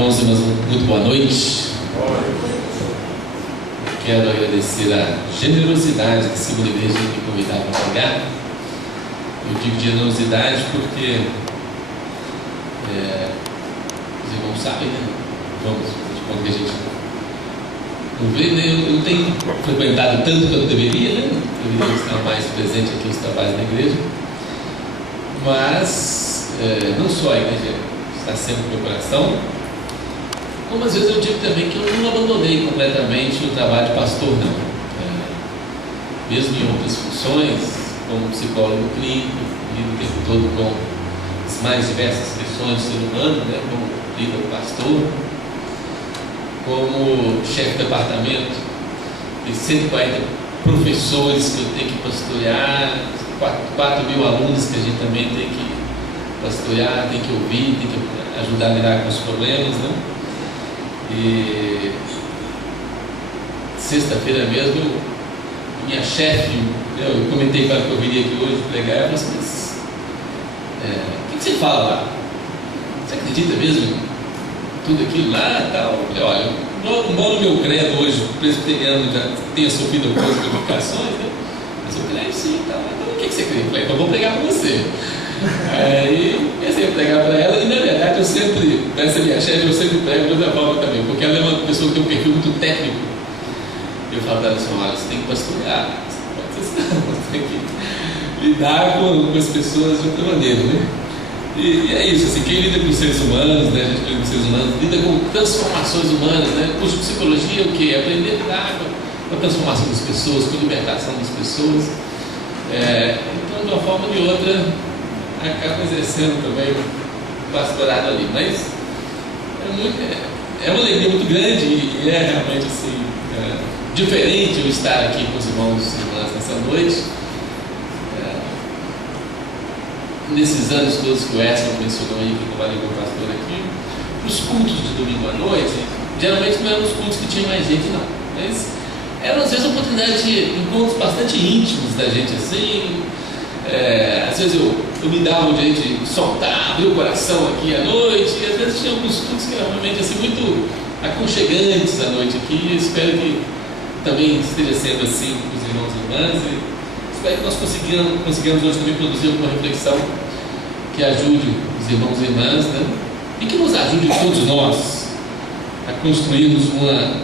Irmãos e irmãs, muito boa noite. Quero agradecer a generosidade que a segunda igreja me convidava para pregar. Eu digo generosidade porque os irmãos sabem, né? Vamos, de quando que a gente não vê, né? Eu não tenho frequentado tanto quanto deveria, né? Deveria estar mais presente aqui nos trabalhos da igreja. Mas não só a igreja está sempre no meu coração, como às vezes eu digo também que eu não abandonei completamente o trabalho de pastor, não. Mesmo em outras funções, como psicólogo clínico, lido o tempo todo com as mais diversas questões do ser humano, né, como líder pastor, como chefe de departamento, e 140 professores que eu tenho que pastorear, 4.000 alunos que a gente também tem que pastorear, tem que ouvir, tem que ajudar a lidar com os problemas, né? E sexta-feira mesmo, minha chefe, eu comentei com ela que eu viria aqui hoje pregar, ela falou assim, mas o que você fala lá? Você acredita mesmo em tudo aquilo lá e tal? Eu falei, olha, embora o meu credo hoje, presbiteriano, já tenha sofrido algumas modificações, né? Mas eu creio sim, tá? Então o que você crê? Eu falei, então eu vou pregar para você. Aí comecei a pregar para ela, e na verdade eu sempre, essa minha chefe, eu sempre prego de outra forma também, porque ela é uma pessoa que tem um perfil muito técnico. Eu falo para ela assim, olha, você tem que pastorear, você tem que lidar com as pessoas de outra maneira, né? E é isso, assim, quem lida com seres humanos, né? A gente lida com seres humanos, lida com transformações humanas, né? Curso de psicologia é o quê? Aprender a lidar com a transformação das pessoas, com a libertação das pessoas. Então, de uma forma ou de outra, acaba exercendo também o pastorado ali, mas é uma alegria muito grande e é realmente assim, diferente eu estar aqui com os irmãos e irmãs nessa noite. Nesses anos todos que o Edson mencionou aí, que eu trabalhei como pastor aqui, os cultos de domingo à noite, geralmente não eram os cultos que tinha mais gente, não, mas eram às vezes oportunidades de encontros bastante íntimos da gente assim. Às vezes eu me dava um jeito de soltar, abrir o coração aqui à noite, e às vezes tinha alguns cultos que eram realmente assim, muito aconchegantes à noite aqui, e espero que também esteja sendo assim com os irmãos e irmãs, e espero que nós consigamos hoje também produzir alguma reflexão que ajude os irmãos e irmãs, né? E que nos ajude todos nós a construirmos uma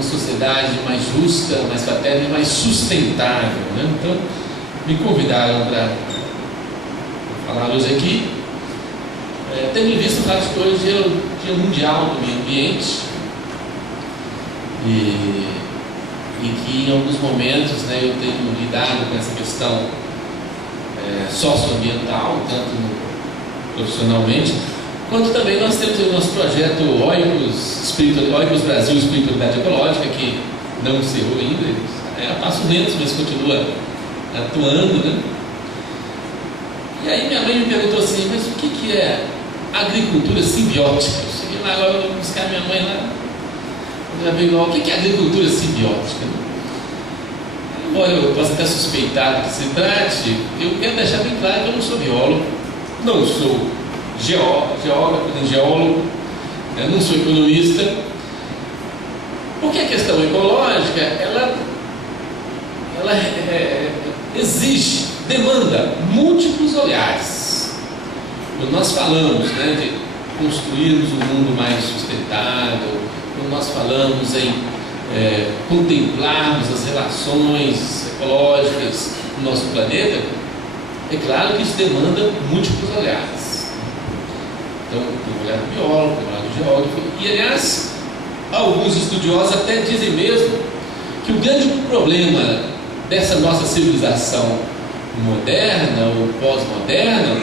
sociedade mais justa, mais fraterna e mais sustentável, né? Então, me convidaram para falar hoje aqui, tendo visto que hoje é o Dia Mundial do Meio Ambiente e que em alguns momentos, né, eu tenho lidado com essa questão socioambiental, tanto profissionalmente, quanto também nós temos o nosso projeto Oikos Brasil Espiritualidade Ecológica, que não encerrou ainda, a passo lento, mas continua atuando, né? E aí minha mãe me perguntou assim, mas o que é agricultura simbiótica? Eu cheguei lá agora, vou buscar minha mãe lá, ela veio lá, o que é agricultura simbiótica? Embora eu possa até suspeitar do que se trate, eu quero deixar bem claro que eu não sou biólogo, não sou geógrafo, nem geólogo, não sou economista, porque a questão ecológica, ela exige, demanda múltiplos olhares. Quando nós falamos, né, de construirmos um mundo mais sustentável, quando nós falamos em contemplarmos as relações ecológicas do nosso planeta, é claro que isso demanda múltiplos olhares. Então, tem o olhar do biólogo, tem o olhar do geógrafo, e aliás, alguns estudiosos até dizem mesmo que o grande problema dessa nossa civilização moderna ou pós-moderna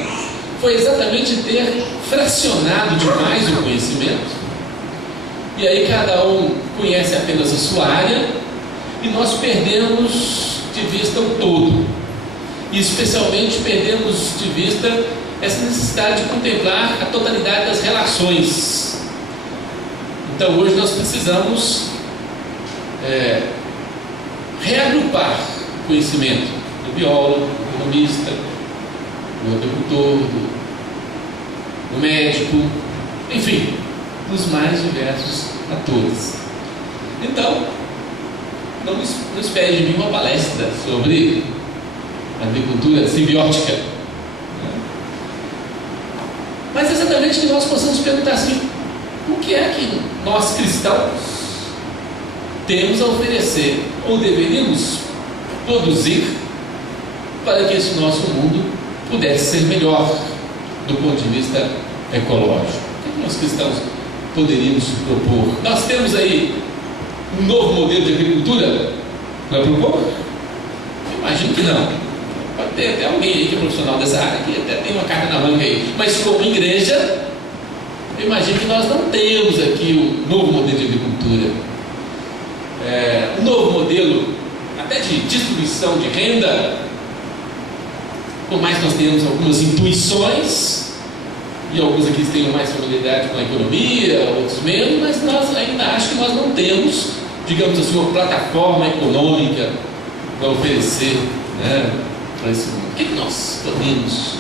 foi exatamente ter fracionado demais o conhecimento, e aí cada um conhece apenas a sua área e nós perdemos de vista o todo, e especialmente perdemos de vista essa necessidade de contemplar a totalidade das relações. Então hoje nós precisamos reagrupar conhecimento do biólogo, do economista, do agricultor, do médico, enfim, dos mais diversos atores. Então, não espere de mim uma palestra sobre agricultura simbiótica, mas exatamente que nós possamos perguntar assim: o que é que nós cristãos temos a oferecer ou deveríamos produzir para que esse nosso mundo pudesse ser melhor do ponto de vista ecológico? O que nós cristãos poderíamos propor? Nós temos aí um novo modelo de agricultura para propor? Eu imagino que não. Pode ter até alguém aí que é profissional dessa área que até tem uma carta na manga aí, mas como igreja, eu imagino que nós não temos aqui o novo modelo de agricultura, um novo modelo até de distribuição de renda. Por mais que nós tenhamos algumas intuições, e alguns aqui tenham mais familiaridade com a economia, outros menos, mas nós ainda acho que nós não temos, digamos assim, uma plataforma econômica para oferecer, para esse mundo. O que nós podemos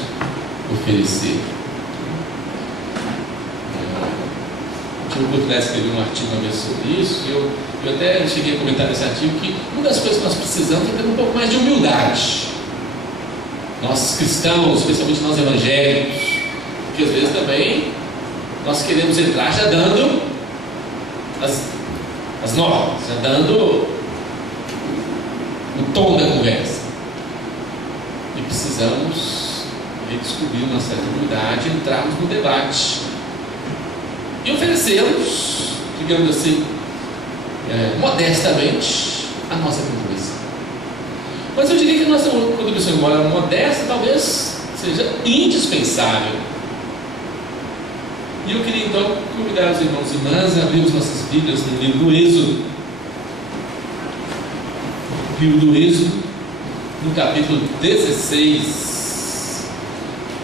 oferecer? Tive a oportunidade de escrever um artigo uma vez sobre isso, e eu até cheguei a comentar nesse artigo que uma das coisas que nós precisamos é ter um pouco mais de humildade. Nós cristãos, especialmente nós evangélicos, porque às vezes também nós queremos entrar já dando as normas, já dando o tom da conversa. E precisamos redescobrir uma certa humildade, entrarmos no debate e oferecermos, digamos assim, modestamente, a nossa contribuição. Mas eu diria que a nossa contribuição, embora modesta, talvez seja indispensável. E eu queria então convidar os irmãos e irmãs a abrirmos nossas Bíblias no livro do Êxodo. Livro do Êxodo, no capítulo 16.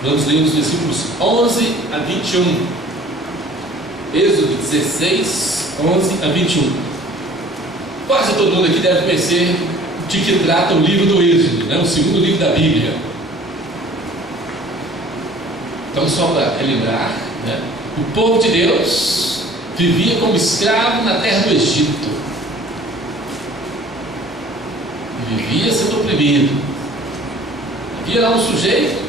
Vamos ler os versículos 11 a 21. Êxodo 16, 11 a 21. Quase todo mundo aqui deve conhecer de que trata o livro do Êxodo, o segundo livro da Bíblia. Então, só para relembrar, o povo de Deus vivia como escravo na terra do Egito e vivia sendo oprimido. Havia lá um sujeito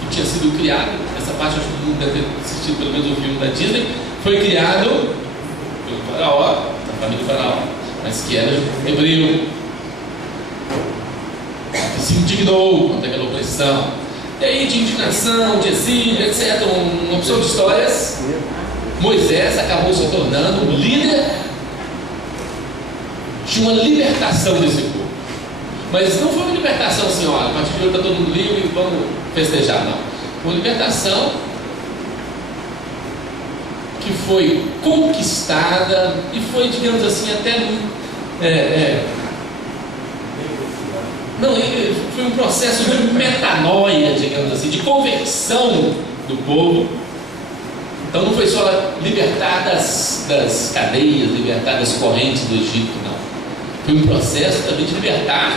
que tinha sido criado, essa parte acho que todo mundo deve ter assistido pelo menos o filme da Disney, foi criado pelo faraó, da família do faraó, mas que era hebreu, que se indignou contra aquela opressão. E aí, de indignação, de exílio, etc., uma opção de histórias, Moisés acabou se tornando o líder de uma libertação desse povo. Mas não foi uma libertação assim, olha, a partir de hoje está todo mundo livre e vamos festejar, não. Uma libertação que foi conquistada e foi, digamos assim, até foi um processo de metanoia, digamos assim, de conversão do povo. Então não foi só libertar das cadeias, libertar das correntes do Egito, não. Foi um processo também de libertar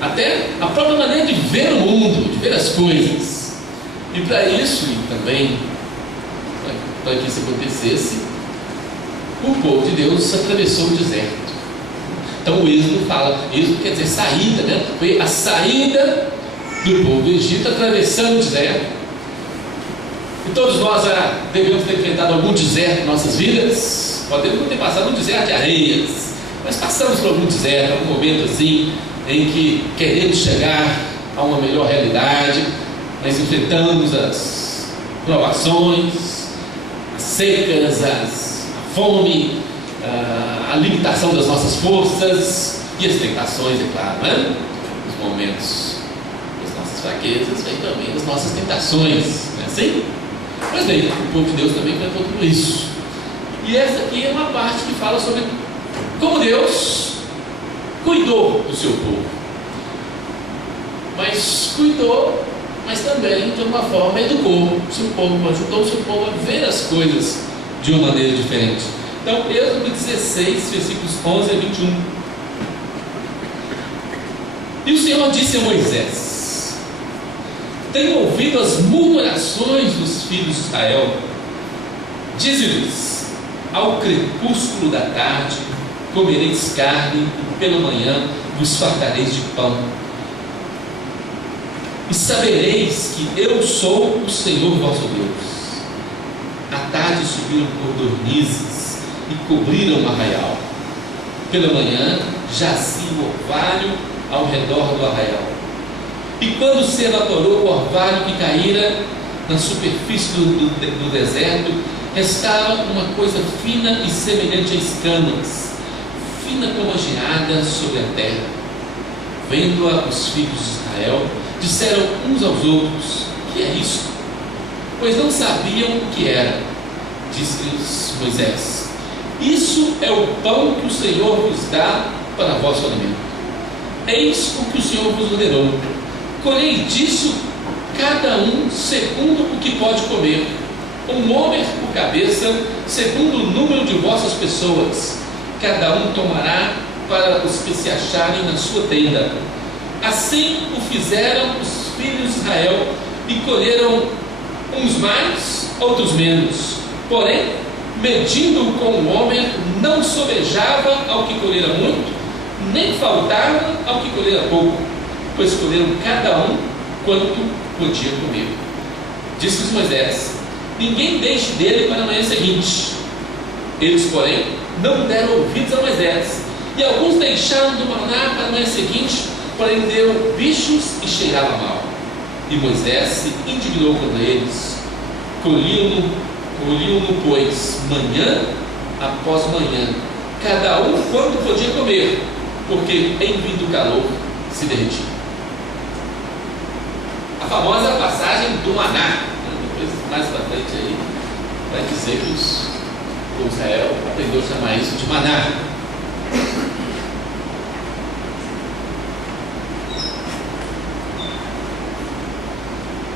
até a própria maneira de ver o mundo, de ver as coisas. E para isso, e também para que isso acontecesse, o povo de Deus atravessou o deserto. Então o Êxodo fala, Êxodo quer dizer saída, Foi a saída do povo do Egito atravessando o deserto. E todos nós já devemos ter enfrentado algum deserto em nossas vidas. Podemos não ter passado um deserto de areias, mas passamos por algum deserto, algum momento assim, em que queremos chegar a uma melhor realidade, mas enfrentamos as provações, as secas, a fome, a limitação das nossas forças e as tentações, é claro, Os momentos das nossas fraquezas vêm também das nossas tentações, não é assim? Mas bem, o povo de Deus também enfrentou tudo isso. E essa aqui é uma parte que fala sobre como Deus cuidou do seu povo. Mas cuidou, mas também de uma forma educou o seu povo, ajudou o seu povo a ver as coisas de uma maneira diferente. Então, Êxodo 16, versículos 11 a 21. E o Senhor disse a Moisés: tenho ouvido as murmurações dos filhos de Israel, Diz-lhes: ao crepúsculo da tarde comereis carne, e pela manhã vos fartareis de pão. E sabereis que eu sou o Senhor vosso Deus. À tarde subiram codornizes e cobriram o arraial. Pela manhã jazia o orvalho ao redor do arraial. E quando se evaporou o orvalho que caíra na superfície do deserto, restava uma coisa fina e semelhante a escamas, fina como a geada sobre a terra. Vendo-a os filhos de Israel, disseram uns aos outros: que é isto? Pois não sabiam o que era. Disse-lhes Moisés: isso é o pão que o Senhor vos dá para vosso alimento. Eis o que o Senhor vos ordenou: colhei disso cada um segundo o que pode comer, um homer por cabeça, segundo o número de vossas pessoas. Cada um tomará para os que se acharem na sua tenda. Assim o fizeram os filhos de Israel, e colheram uns mais, outros menos. Porém, medindo com o homem, não sobejava ao que colhera muito, nem faltava ao que colhera pouco, pois colheram cada um quanto podia comer. Disse-lhes Moisés: ninguém deixe dele para a manhã seguinte. Eles, porém, não deram ouvidos a Moisés, e alguns deixaram do maná para a manhã seguinte, porém deu bichos e cheirava mal. E Moisés se indignou contra eles. Colhiam-no, pois, manhã após manhã, cada um quanto podia comer, porque em vindo o calor se derretia. A famosa passagem do maná. Depois, mais para frente aí, vai dizer que o Israel aprendeu a chamar isso de maná.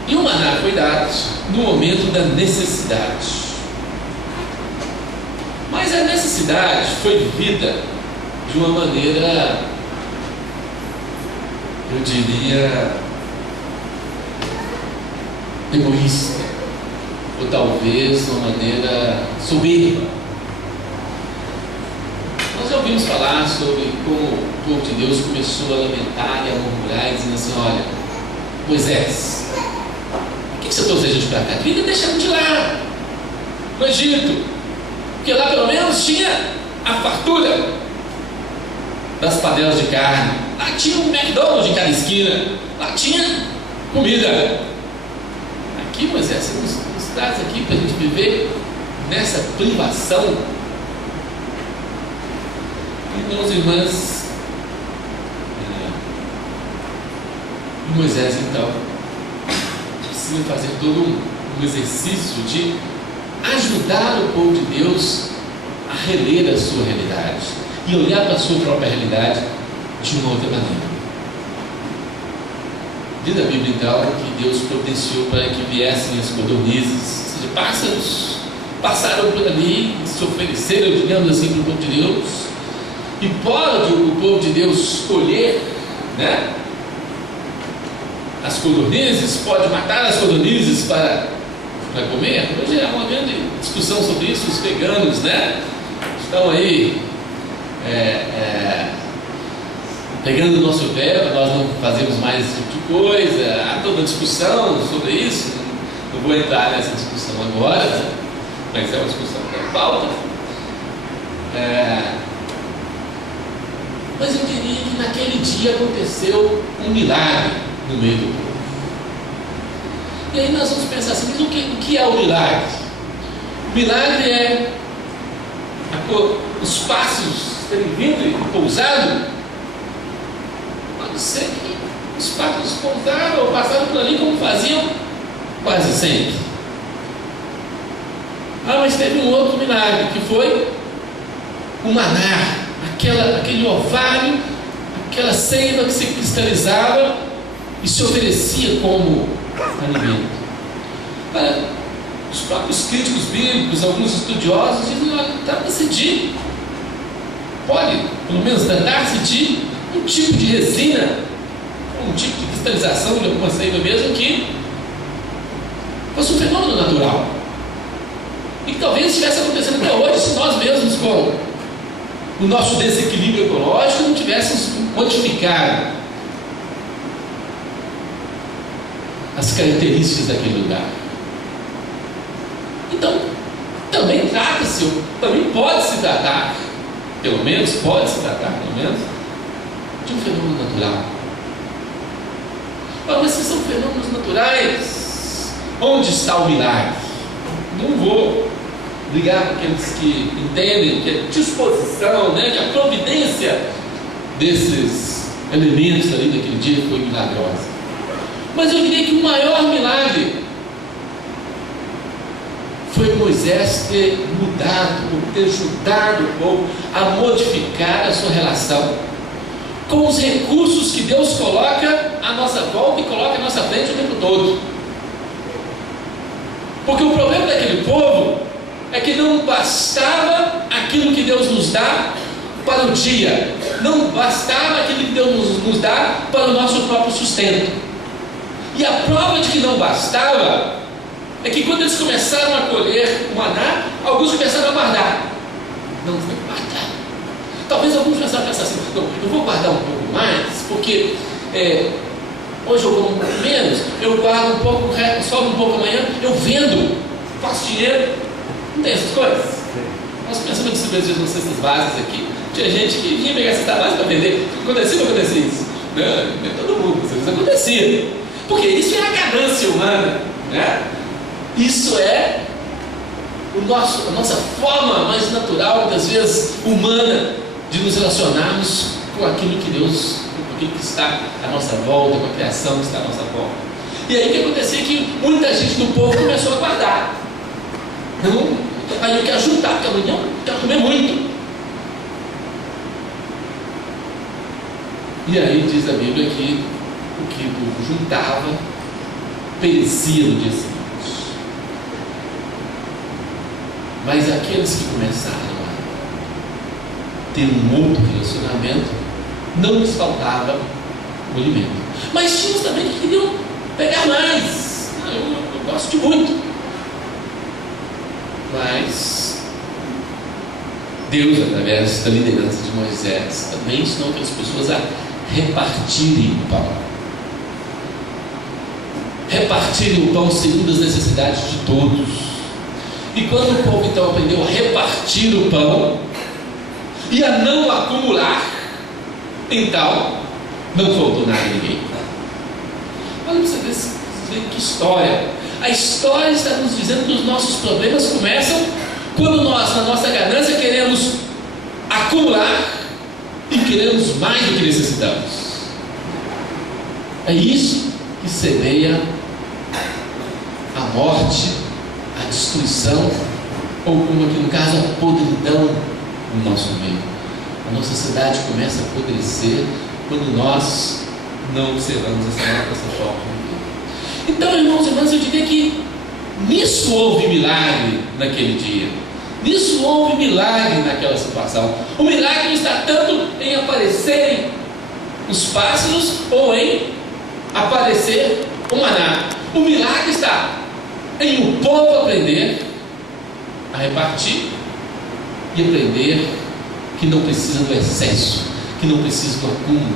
E o maná foi dado no momento da necessidade. Mas a necessidade foi vivida de uma maneira, eu diria, egoísta, ou talvez uma maneira soberba. Nós já ouvimos falar sobre como o povo de Deus começou a lamentar e a murmurar, dizendo assim: olha, Moisés, por que você trouxe a gente para cá? Devia deixar a gente lá, no Egito, porque lá pelo menos tinha a fartura das panelas de carne, lá tinha um McDonald's em cada esquina, lá tinha comida. Aqui, Moisés, você nos traz aqui para a gente viver nessa privação. Irmãos e irmãs, Moisés então precisa fazer todo um exercício de ajudar o povo de Deus a reler a sua realidade e olhar para a sua própria realidade de uma outra maneira. Diz a Bíblia então que Deus providenciou para que viessem as codornizes, ou seja, pássaros, passaram por ali, se ofereceram, digamos assim, para o povo de Deus. E pode o povo de Deus escolher, né, as codornizes, pode matar as codornizes para comer. Hoje há uma grande discussão sobre isso. Os veganos, né, estão aí pegando o nosso pé, nós não fazemos mais esse tipo de coisa. Há toda uma discussão sobre isso. Não vou entrar nessa discussão agora, mas é uma discussão que é pauta. Mas eu diria que naquele dia aconteceu um milagre no meio do povo. E aí nós vamos pensar assim: mas o que é o milagre? O milagre é os pássaros terem vindo e pousado. Pode ser que os pássaros pousaram ou passaram por ali como faziam quase sempre. Mas teve um outro milagre, que foi o maná. Aquele orvalho, aquela seiva que se cristalizava e se oferecia como alimento. Os próprios críticos bíblicos, alguns estudiosos, dizem: olha, trata-se de, pode pelo menos tratar-se de um tipo de resina, um tipo de cristalização de alguma seiva mesmo, que fosse um fenômeno natural. e que talvez estivesse acontecendo até hoje se nós mesmos, com o nosso desequilíbrio ecológico, não tivéssemos modificado as características daquele lugar. Então, também pode se tratar, pelo menos, de um fenômeno natural. Mas se são fenômenos naturais, onde está o milagre? Não vou brigar com aqueles que entendem que a disposição, que a providência desses elementos ali daquele dia foi milagrosa. Mas eu diria que o maior milagre foi Moisés ter ter ajudado o povo a modificar a sua relação com os recursos que Deus coloca à nossa volta e coloca à nossa frente o tempo todo. Porque o problema daquele povo é que não bastava aquilo que Deus nos dá para o dia, não bastava aquilo que Deus nos dá para o nosso próprio sustento. E a prova de que não bastava é que quando eles começaram a colher o maná, alguns começaram a guardar. Não foi guardar. Talvez alguns começaram a pensar assim: não, eu vou guardar um pouco mais, porque hoje eu vou um pouco menos, eu guardo um pouco, sobra um pouco amanhã, eu vendo, faço dinheiro. Não tem essas coisas? Nós começamos a distribuir às vezes nas cestas básicas aqui. Tinha gente que vinha pegar cesta básica para vender. Acontecia ou não acontecia isso? Não, nem todo mundo, às vezes acontecia. Porque isso é a ganância humana, Isso é a nossa forma mais natural, muitas vezes humana, de nos relacionarmos com aquilo que Deus, com aquilo que está à nossa volta, com a criação que está à nossa volta. E aí o que acontecia é que muita gente do povo começou a guardar. Não, aí eu quero juntar, porque amanhã eu quero comer muito. E aí diz a Bíblia que o que o povo juntava perecia no dia seguinte. Mas aqueles que começaram a ter um outro relacionamento, não lhes faltava o alimento. Mas tinha também que queriam pegar mais. Eu gosto de muito. Mas Deus, através da liderança de Moisés, também ensinou aquelas pessoas a repartirem o pão. Repartirem o pão segundo as necessidades de todos. E quando o povo então aprendeu a repartir o pão e a não acumular, então não faltou nada a ninguém. Olha para você ver que história. A história está nos dizendo que os nossos problemas começam quando nós, na nossa ganância, queremos acumular e queremos mais do que necessitamos. É isso que semeia a morte, a destruição, ou como aqui no caso, a podridão no nosso meio. A nossa sociedade começa a apodrecer quando nós não observamos essa forma de vida. Então, irmãos e irmãs, eu diria que nisso houve milagre naquele dia. Nisso houve milagre naquela situação. O milagre não está tanto em aparecerem os pássaros ou em aparecer o maná. O milagre está em o povo aprender a repartir e aprender que não precisa do excesso, que não precisa do acúmulo,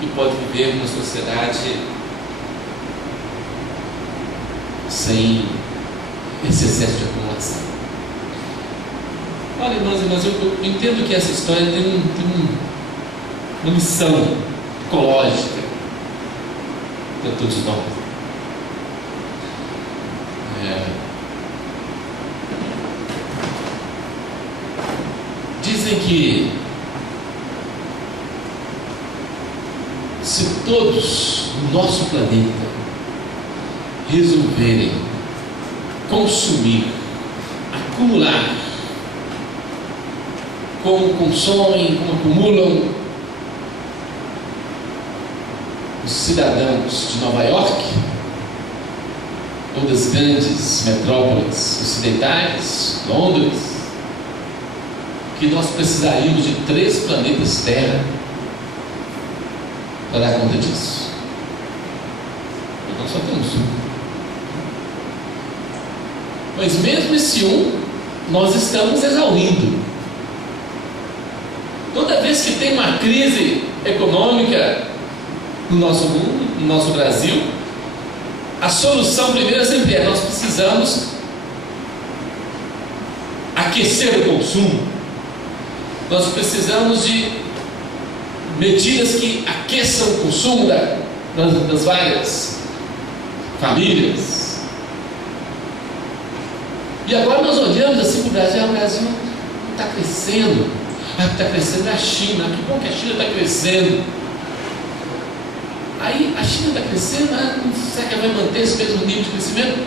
que pode viver numa sociedade sem esse excesso de acumulação. Olha, irmãos e irmãs, eu entendo que essa história tem uma missão ecológica para todos nós. Dizem que se todos no nosso planeta resolverem consumir, acumular, como consomem, como acumulam os cidadãos de Nova York ou das grandes metrópoles ocidentais, Londres, que nós precisaríamos de 3 planetas Terra para dar conta disso. Nós só temos um. Mas mesmo esse um nós estamos exaurindo. Toda vez que tem uma crise econômica no nosso mundo, no nosso Brasil, a solução primeira sempre é: nós precisamos aquecer o consumo, nós precisamos de medidas que aqueçam o consumo das várias famílias. E agora nós olhamos assim para o Brasil: o Brasil não está crescendo. Está crescendo a China, que bom que a China está crescendo. Aí a China está crescendo, será que ela vai manter esse mesmo nível de crescimento?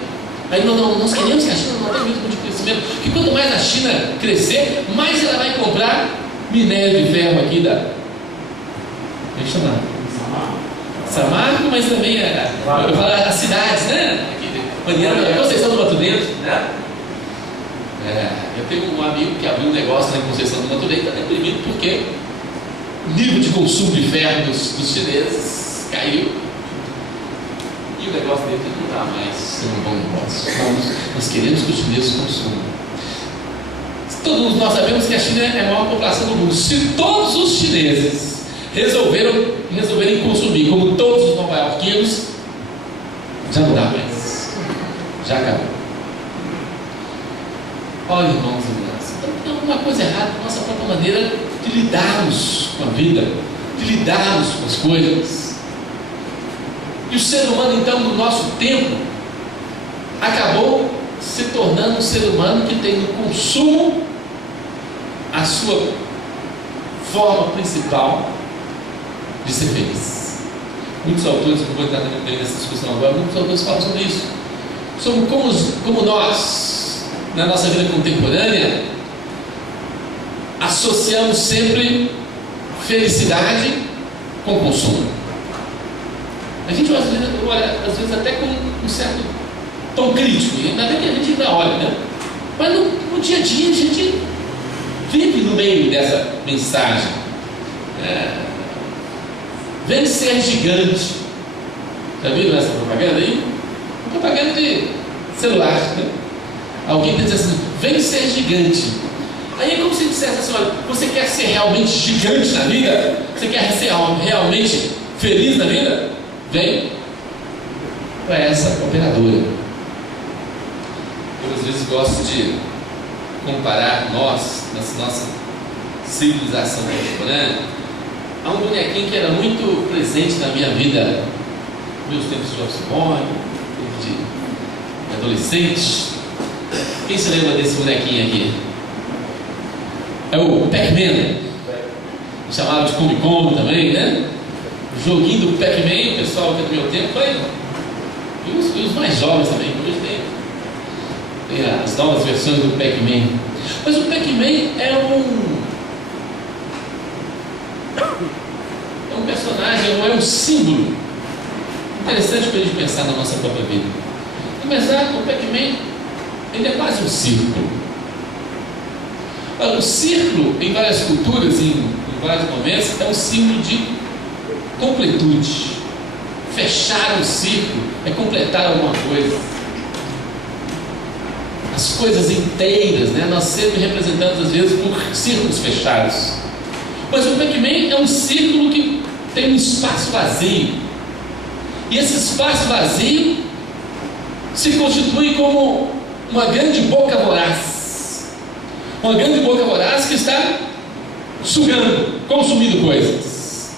Aí nós queremos que a China mantenha o mesmo nível de crescimento, que quanto mais a China crescer, mais ela vai comprar minério de ferro aqui da... Como é que chama? Samarco, mas também eu falo as cidades, né? Aqui, Conceição do Mato Dentro, né? Eu tenho um amigo que abriu um negócio na Conceição do Mato Dentro, está deprimido porque o nível de consumo de ferro dos chineses caiu e o negócio dele não está mais sendo um bom negócio. Nós queremos que os chineses consumam. Todos nós sabemos que a China é a maior população do mundo. Se todos os chineses resolverem consumir como todos os nova-iorquinos, já não dá mais, já acabou. Olha, irmãos e irmãs, então tem alguma coisa errada na nossa própria maneira de lidarmos com a vida, de lidarmos com as coisas. E o ser humano, então, no nosso tempo, acabou se tornando um ser humano que tem no consumo a sua forma principal de ser feliz. Muitos autores, não vou entrar nessa discussão agora, muitos autores falam sobre isso. Sobre como nós, na nossa vida contemporânea, associamos sempre felicidade com consumo. A gente olha, às vezes até com um certo tom crítico, e ainda bem que a gente ainda olha, né? Mas no dia a dia a gente vive no meio dessa mensagem. Vem ser gigante. Já viram essa propaganda aí? Uma propaganda de celular, né? Alguém diz assim: vem ser gigante. Aí é como se dissesse assim: olha, você quer ser realmente gigante na vida? Você quer ser realmente feliz na vida? Vem para essa operadora. Eu às vezes gosto de comparar nós, nossa civilização contemporânea, a um bonequinho que era muito presente na minha vida, meus tempos de office boy, de adolescente. Quem se lembra desse bonequinho aqui? É o Pac-Man, chamado de Come Come também, né? O joguinho do Pac-Man, o pessoal que é do meu tempo foi. E os mais jovens também, hoje tem as novas versões do Pac-Man. Mas o Pac-Man é um personagem, é um símbolo interessante para a gente pensar na nossa própria vida. Começar, o Pac-Man, ele é quase um círculo. O círculo, em várias culturas, em vários momentos, é um símbolo de completude. Fechar um círculo é completar alguma coisa. As coisas inteiras, né? Nós sempre representamos às vezes por círculos fechados. Mas o Pac-Man é um círculo que tem um espaço vazio. E esse espaço vazio se constitui como uma grande boca voraz. Uma grande boca voraz que está sugando, consumindo coisas.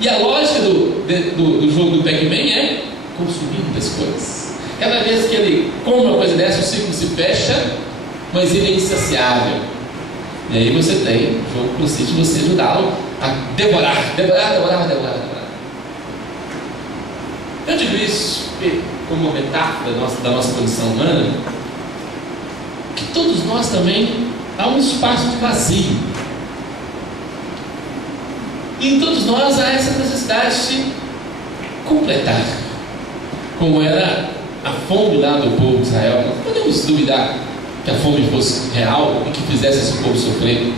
E a lógica do jogo do Pac-Man é consumir muitas coisas. Cada vez que ele come uma coisa dessa, o ciclo se fecha, mas ele é insaciável. E aí você tem, o jogo consiste em você ajudá-lo a devorar. Eu digo isso como uma metáfora da nossa condição humana, que todos nós também há um espaço de vazio. E em todos nós há essa necessidade de completar, como era a fome lá do povo de Israel. Não podemos duvidar que a fome fosse real e que fizesse esse povo sofrer.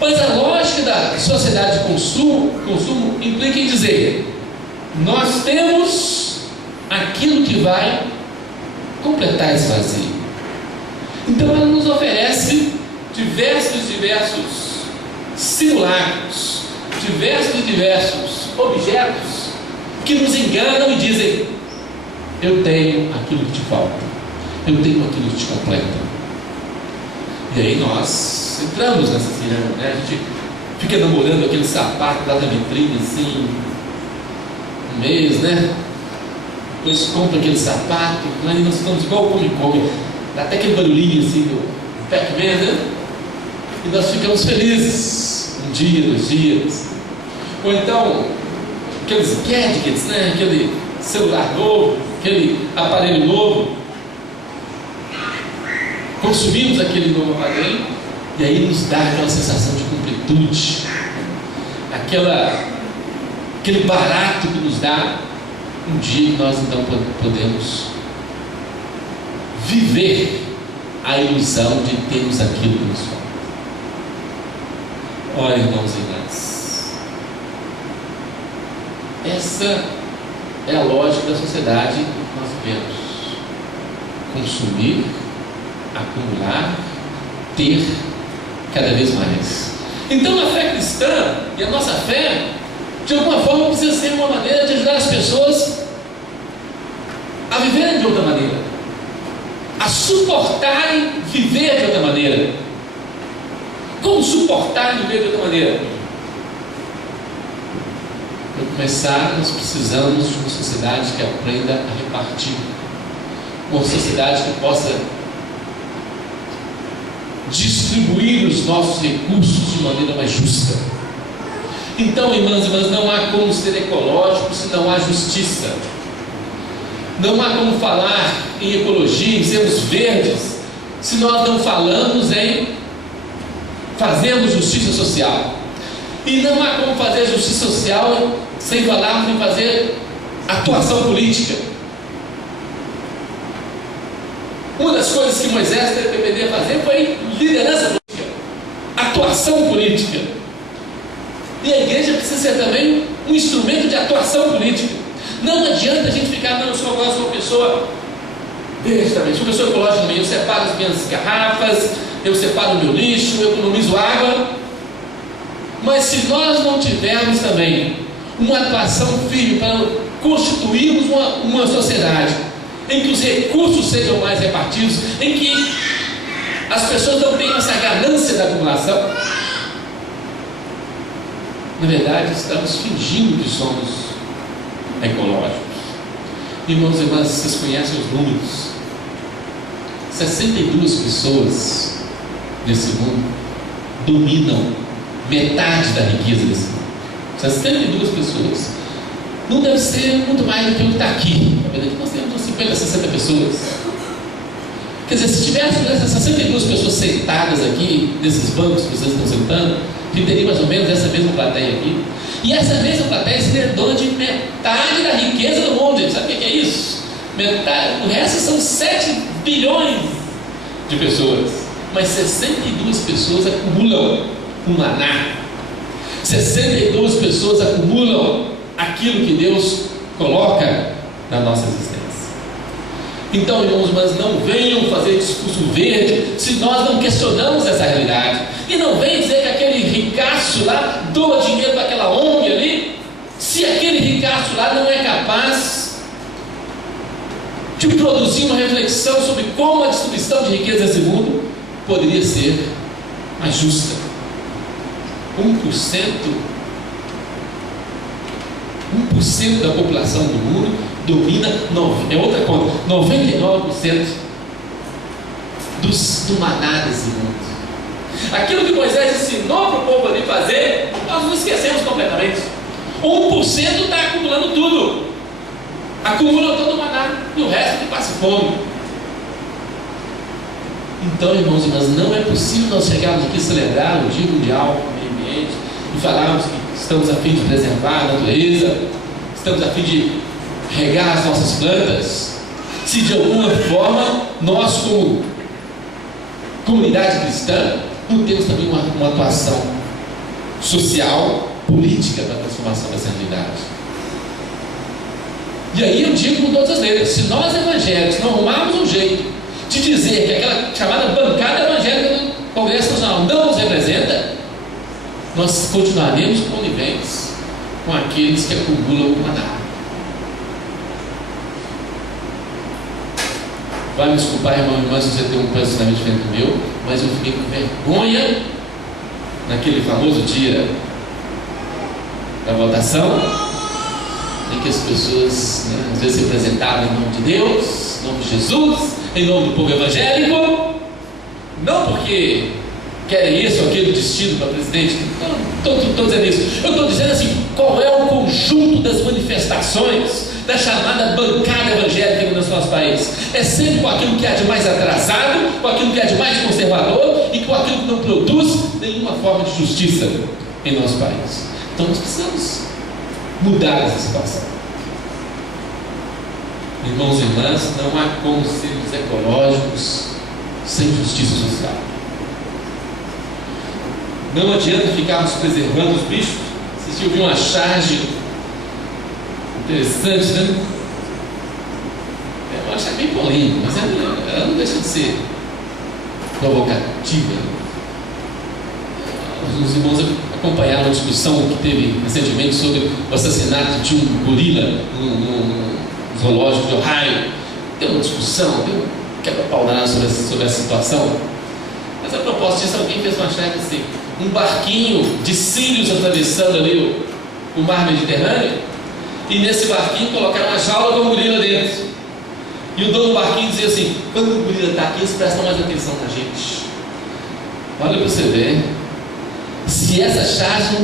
Mas a lógica da sociedade de consumo implica em dizer: nós temos aquilo que vai completar esse vazio. Então ela nos oferece diversos simulacros, diversos objetos que nos enganam e dizem: eu tenho aquilo que te falta, eu tenho aquilo que te completa. E aí nós entramos nessa ciranda, né? A gente fica namorando aquele sapato lá da vitrine assim, um mês, né? Depois compra aquele sapato, aí nós ficamos igual o come-come, dá até aquele barulhinho assim do Pac-Man, né? E nós ficamos felizes, um dia, 2 dias. Ou então, aqueles gadgets, né? Aquele celular novo, aquele aparelho novo. Consumimos aquele novo aparelho e aí nos dá aquela sensação de completude, aquele barato que nos dá um dia que nós então podemos viver a ilusão de termos aquilo que nos falta. Olha, irmãos e irmãs, essa é a lógica da sociedade que nós vivemos: consumir, acumular, ter cada vez mais. Então a fé cristã e a nossa fé, de alguma forma, precisa ser uma maneira de ajudar as pessoas a viverem de outra maneira, a suportarem viver de outra maneira. Como suportar viver de outra maneira? Para começar, nós precisamos de uma sociedade que aprenda a repartir, uma sociedade que possa distribuir os nossos recursos de maneira mais justa. Então, irmãs e irmãs, não há como ser ecológico se não há justiça. Não há como falar em ecologia, em sermos verdes, se nós não falamos em fazermos justiça social. E não há como fazer justiça social sem falarmos em fazer atuação política. Uma das coisas que Moisés teve que aprender a fazer foi liderança política, atuação política. E a igreja precisa ser também um instrumento de atuação política. Não adianta a gente ficar: não, eu só gosto de uma pessoa verde também, sou uma pessoa ecológica também, eu separo as minhas garrafas, eu separo o meu lixo, eu economizo água. Mas se nós não tivermos também uma atuação firme para constituirmos uma sociedade em que os recursos sejam mais repartidos, em que as pessoas não tenham essa ganância da acumulação, na verdade estamos fingindo que somos ecológicos. Irmãos e irmãs, vocês conhecem os números: 62 pessoas nesse mundo dominam metade da riqueza desse mundo. 62 pessoas. Não deve ser muito mais do que o que está aqui. Na verdade, nós temos 50, 60 pessoas. Quer dizer, se tivéssemos essas 62 pessoas sentadas aqui, nesses bancos que vocês estão sentando, que teria mais ou menos essa mesma plateia aqui. E essa mesma plateia seria dona de metade da riqueza do mundo. Gente, sabe o que é isso? Metade. O resto são 7 bilhões de pessoas. Mas 62 pessoas acumulam o maná. 62 pessoas acumulam aquilo que Deus coloca na nossa existência. Então, irmãos, mas não venham fazer discurso verde se nós não questionamos essa realidade. E não venham dizer que aquele ricaço lá doa dinheiro para aquela ONG ali, se aquele ricaço lá não é capaz de produzir uma reflexão sobre como a distribuição de riqueza nesse mundo poderia ser mais justa. 1% da população do mundo domina, é outra conta, 99% do maná desse mundo. Aquilo que Moisés ensinou para o povo ali fazer, nós não esquecemos completamente. 1% está acumulando tudo, acumula todo o maná, e o resto que passa fome. Então, irmãos e irmãs, não é possível nós chegarmos aqui a celebrar o Dia Mundial do Meio Ambiente e falarmos que estamos a fim de preservar a natureza, estamos a fim de regar as nossas plantas, se de alguma forma nós, como comunidade cristã, não temos também uma atuação social, política para a transformação dessa realidade. E aí eu digo com todas as letras: se nós evangélicos não arrumarmos um jeito de dizer que aquela chamada bancada evangélica do Congresso Nacional não nos representa, nós continuaremos coniventes com aqueles que acumulam o maná. Vai me desculpar, irmão e irmã, se você tem um posicionamento diferente do meu, mas eu fiquei com vergonha naquele famoso dia da votação, em que as pessoas, às vezes, se apresentavam em nome de Deus, em nome de Jesus, em nome do povo evangélico, não porque querem isso ou aquele destino para presidente. Não estou dizendo isso. Eu estou dizendo assim, qual é o conjunto das manifestações da chamada bancada evangélica no nosso país? É sempre com aquilo que há de mais atrasado, com aquilo que há de mais conservador e com aquilo que não produz nenhuma forma de justiça em nosso país. Então nós precisamos mudar essa situação. Irmãos e irmãs, não há conselhos ecológicos sem justiça social. Não adianta ficarmos preservando os bichos. Vocês ouviram uma charge interessante, né? Eu acho bem polêmica, mas ela não deixa de ser provocativa. Os irmãos acompanharam uma discussão que teve recentemente sobre o assassinato de um gorila no zoológico de Ohio. Deu uma discussão, deu um quebra-pau sobre essa situação. Mas a propósito disso, alguém fez uma charge assim: um barquinho de sírios atravessando ali o mar Mediterrâneo, e nesse barquinho colocaram uma jaula com o gorila dentro. E o dono do barquinho dizia assim: quando o gorila está aqui, eles prestam mais atenção na gente. Olha para você ver, se essa charge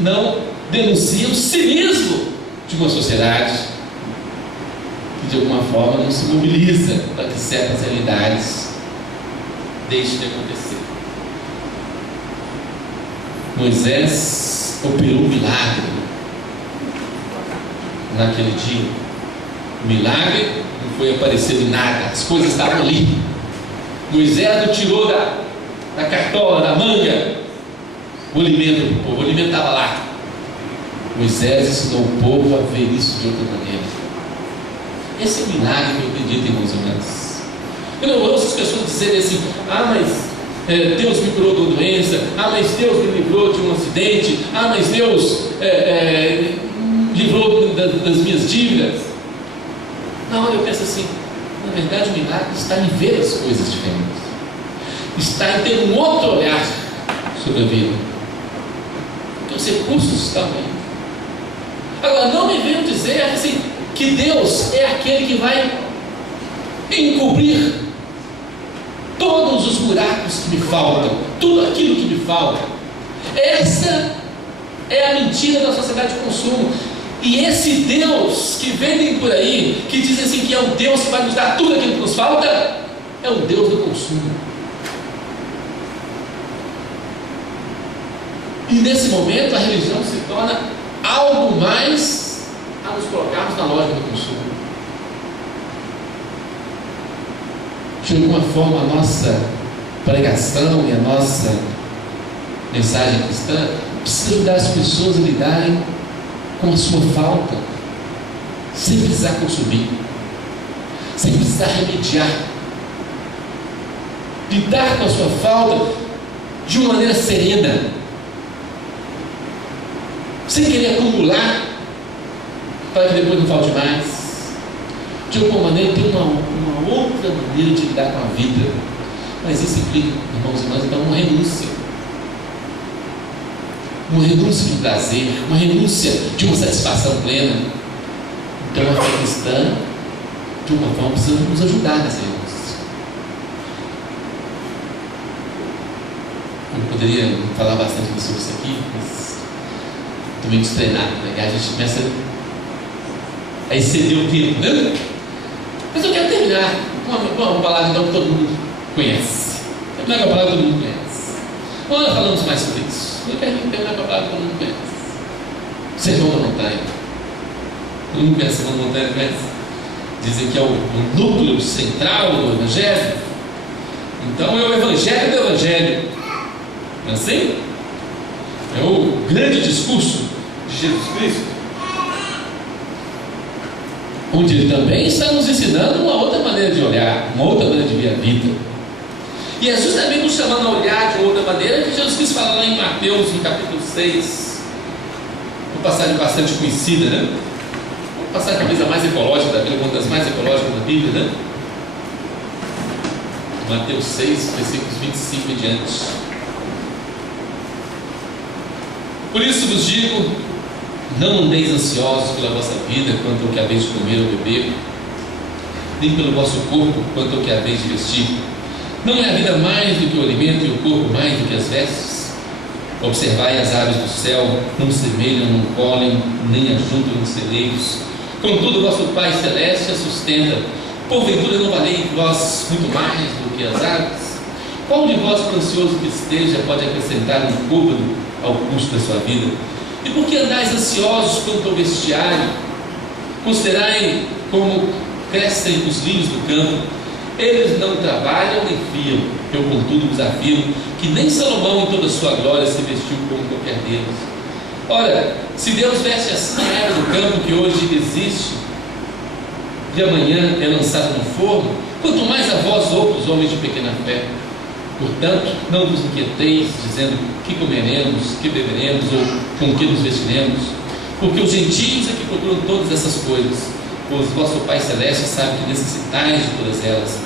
não denuncia o cinismo de uma sociedade que de alguma forma não se mobiliza para que certas realidades deixem de acontecer. Moisés operou um milagre naquele dia. O milagre não foi aparecer de nada, as coisas estavam ali. Moisés não tirou da cartola, da manga, o alimento do povo, o alimento estava lá. Moisés ensinou o povo a ver isso de outra maneira. Esse é o milagre que eu acredito, irmãos e irmãs. Eu não ouço as pessoas dizerem assim: mas Deus me curou de uma doença, mas Deus me livrou de um acidente, mas Deus livrou das minhas dívidas. Na hora eu penso assim: na verdade o milagre está em ver as coisas diferentes, está em ter um outro olhar sobre a vida, porque os recursos estão aí. Agora, não me venham dizer assim que Deus é aquele que vai encobrir todos os buracos que me faltam, tudo aquilo que me falta. Essa é a mentira da sociedade de consumo. E esse Deus que vendem por aí, que dizem assim que é o Deus que vai nos dar tudo aquilo que nos falta, é o Deus do consumo. E nesse momento a religião se torna algo mais a nos colocarmos na lógica do consumo. De alguma forma a nossa pregação e a nossa mensagem cristã precisa ajudar as pessoas a lidarem com a sua falta, sem precisar consumir, sem precisar remediar, lidar com a sua falta de uma maneira serena, sem querer acumular para que depois não falte mais. De alguma maneira tem uma outra maneira de lidar com a vida, mas isso implica, irmãos e irmãs, então uma renúncia de prazer, uma renúncia de uma satisfação plena. Então a fé cristã, de uma forma, precisa nos ajudar nessa renúncia. Eu poderia falar bastante sobre isso aqui, mas estou meio destreinado, né? A gente começa a exceder o tempo, né? Mas eu quero terminar com uma palavra então que todo mundo conhece. Terminar com a palavra que todo mundo conhece. Quando nós falamos mais sobre isso, eu quero terminar com a palavra que todo mundo conhece. Sermão da Montanha. Todo mundo conhece o Sermão da Montanha, conhece? Dizem que é o núcleo central do Evangelho. Então é o Evangelho do Evangelho. Não é assim? É o grande discurso de Jesus Cristo. onde Ele também está nos ensinando uma outra maneira de olhar, uma outra maneira de ver a vida. E é justamente nos chamando a olhar de uma outra maneira que Jesus quis falar lá em Mateus, no capítulo 6, uma passagem bastante conhecida, né? Uma passagem talvez a mais ecológica da Bíblia, uma das mais ecológicas da Bíblia, né? Mateus 6, versículos 25 e diante. Por isso vos digo, não andeis ansiosos pela vossa vida, quanto ao que haveis de comer ou beber, nem pelo vosso corpo, quanto ao que haveis de vestir. Não é a vida mais do que o alimento e o corpo mais do que as vestes? Observai as aves do céu, não semeiam, não colhem, nem ajuntam em celeiros. Contudo, vosso Pai Celeste as sustenta. Porventura não valeis vós muito mais do que as aves? Qual de vós, por ansioso que esteja, pode acrescentar um côvado ao custo da sua vida? E por que andais ansiosos quanto ao vestiário? Considerai como crescem os lírios do campo. Eles não trabalham nem fiam. Eu, contudo, vos afirmo que nem Salomão, em toda a sua glória, se vestiu como qualquer deles. Ora, se Deus veste assim a erva do campo, que hoje existe e amanhã é lançada no forno, quanto mais a vós, outros homens de pequena fé. Portanto, não vos inquieteis, dizendo que comeremos, que beberemos, ou com que nos vestiremos, porque os gentios é que procuram todas essas coisas, pois vosso Pai Celeste sabe que necessitais de todas elas.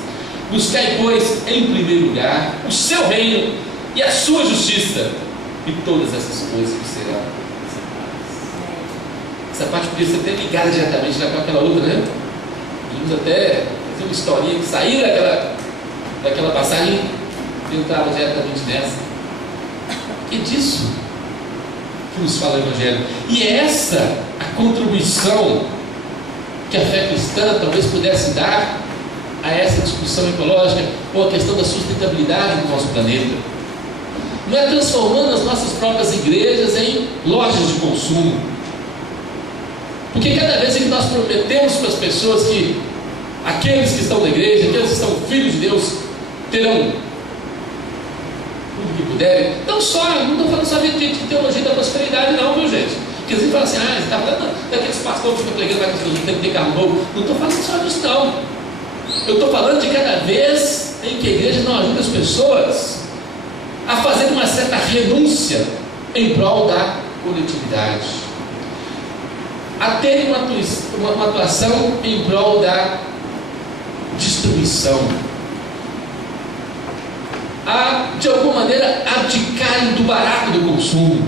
Buscai, pois, em primeiro lugar o seu reino e a sua justiça, e todas essas coisas que serão acrescentadas. Essa parte podia ser até ligada diretamente com aquela outra, né? Podíamos até fazer uma historinha que sair daquela passagem e entrava diretamente nessa. Que é disso que nos fala o Evangelho. E é essa a contribuição que a fé cristã talvez pudesse dar a essa discussão ecológica ou a questão da sustentabilidade do nosso planeta. Não é transformando as nossas próprias igrejas em lojas de consumo, porque cada vez que nós prometemos para as pessoas que aqueles que estão na igreja, aqueles que são filhos de Deus, terão tudo que puderem, não estou falando só de teologia da prosperidade não, viu gente? Porque você fala assim, você está falando daqueles pastores que ficam pregando vai tem que ter carro novo. Não estou falando só disso não. Eu estou falando de cada vez em que a igreja não ajuda as pessoas a fazer uma certa renúncia em prol da coletividade, a terem uma atuação em prol da distribuição, a de alguma maneira abdicarem do barato do consumo,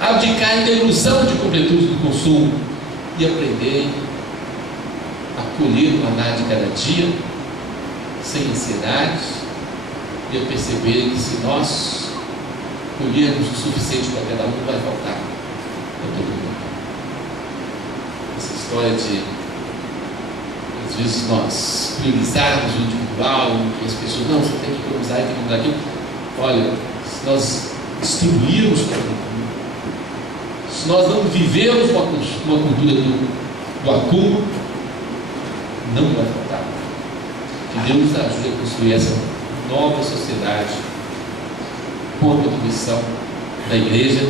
abdicarem da ilusão de completude do consumo e aprenderem a colher o maná de cada dia, sem ansiedade, e a perceberem que se nós colhermos o suficiente para cada um, vai faltar para todo mundo. Essa história de, às vezes, nós priorizarmos o individual, que as pessoas, não, você tem que economizar e tem que mudar aquilo. Olha, se nós distribuirmos para todo mundo, se nós não vivemos uma cultura do acúmulo, não vai faltar. Que Deus nos ajude a construir essa nova sociedade com a contribuição da igreja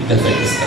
e da fé cristã.